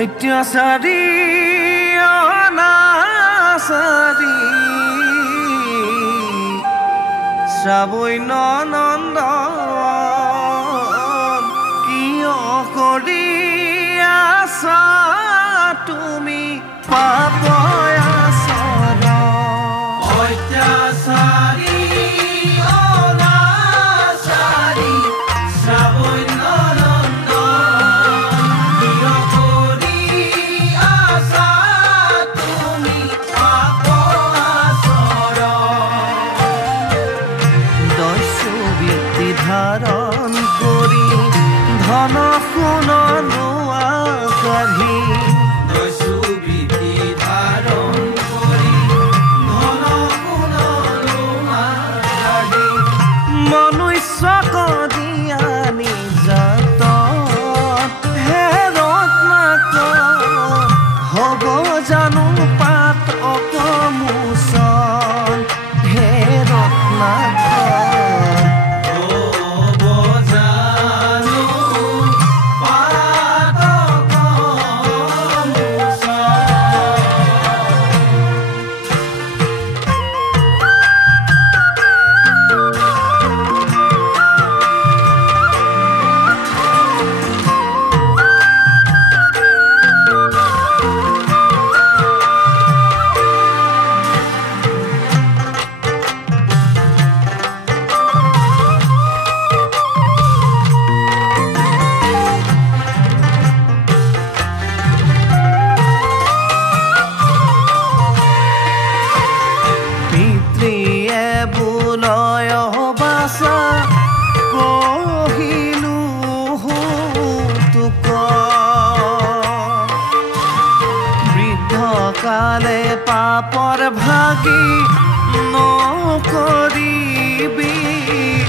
অত্যাচাৰী অনাচাৰী শ্ৰাবণ্য নন্দন কিয় কৰি আছা তুমি পাপয় আচৰণ অত্যাচাৰী অনাচাৰী শ্ৰাবণ্য ধাৰণ কৰি ধন সোণ লোৱা কাঢ়ি ধাৰণ কৰি ধন সোণ লোৱা কাঢ়ি মনুষ্যক দিয়া নিজাত হে ৰত্নাক হ'ব জানো পাত অকমোচন হে ৰত্নাক কালে পাপৰ ভাগি নকৰিবি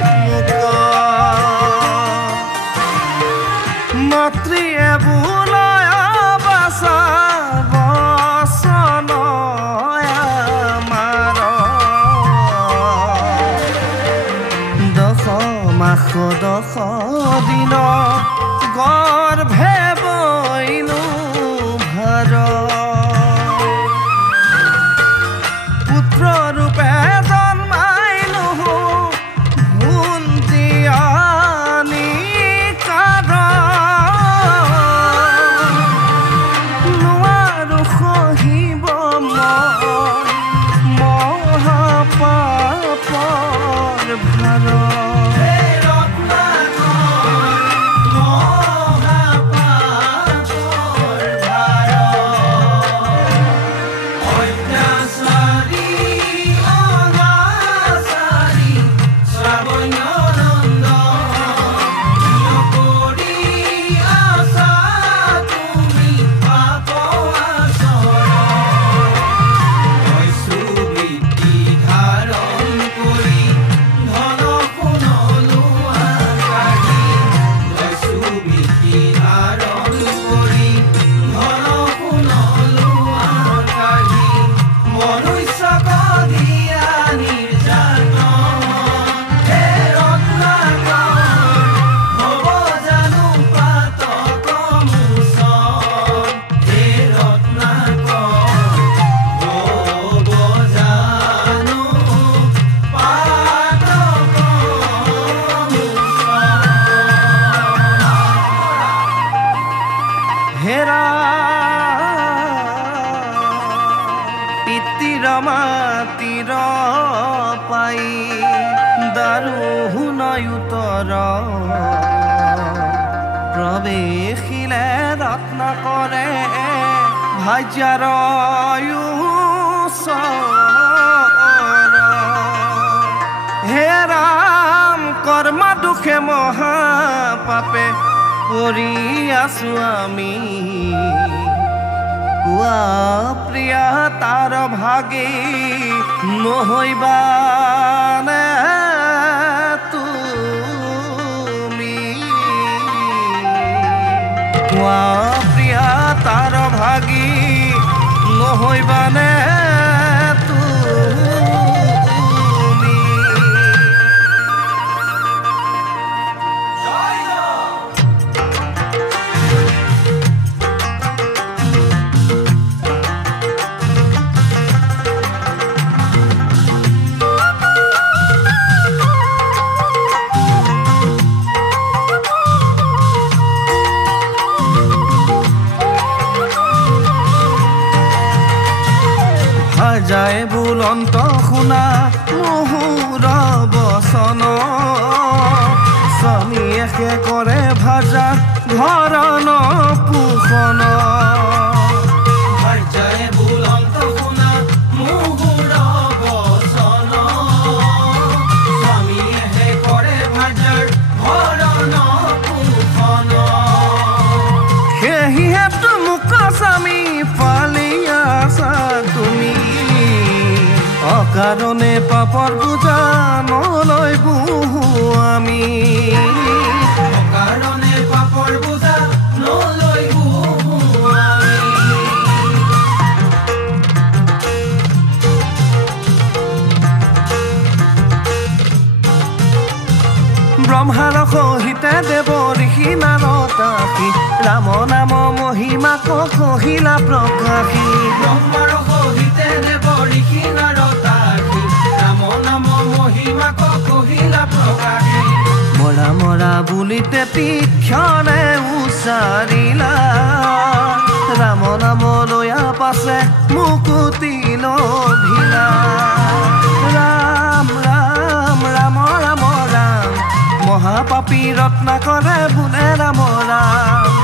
মুক মাতৃয়ে বোলয় বাচা বচন আমাৰ দশ মাস দশ দিন গৰ্ভে বৈলো ভাৰ ৰূপে জন্মাইলো ভুন্দিয়ানি কাৰণ নোৱাৰো সহিব মহাপাপৰ ভাৰ হেৰা পিতৃৰ মাতিৰ পাই দাৰুণয়ুতৰ প্ৰৱেশিলে ৰত্ন কৰে ভাজ্যাৰ হে ৰাম কৰ্ম দুখে মহাপাপে পৰি আছো আমি কোৱা প্ৰিয়া তাৰ ভাগে নহৈবানে তুমি কোৱা প্ৰিয়া তাৰ ভাগে নহৈবানে অন্ত শুনা মুহুৰ বচন স্বামীয়ে সে কৰে ভাজা ঘৰণ পোষণ ভাৰ্যায়ে বুলন্ত শুনা মুহুৰ বচন স্বামীয়েহে কৰে ভাজাৰ ঘৰণ পোষণ সেয়েহেতো মোক স্বামী পালি আছা তুমি অকাৰণে পাপৰ বোজা নলৈ বহু আমি অকাৰণে পাপৰ বোজা নলৈ বহু আমি ব্ৰহ্মাৰ সহিতে দেৱ ঋষি নাৰদাসী ৰাম নাম মহিমা কহিলা প্ৰকাশী ব্ৰহ্মাৰ সহিতে দেৱ ঋষি নাৰদাসী ৰাম নাম মহিমা কহিলা প্ৰকাশী মৰা মৰা বুলিতে তীক্ষণে উচ্চাৰিলা ৰাম নাম লয়া পাছে মুকুতি লভিলা ৰাম ৰাম ৰাম ৰাম ৰাম মহাপাপী ৰত্নাকৰে বোলে ৰাম ৰাম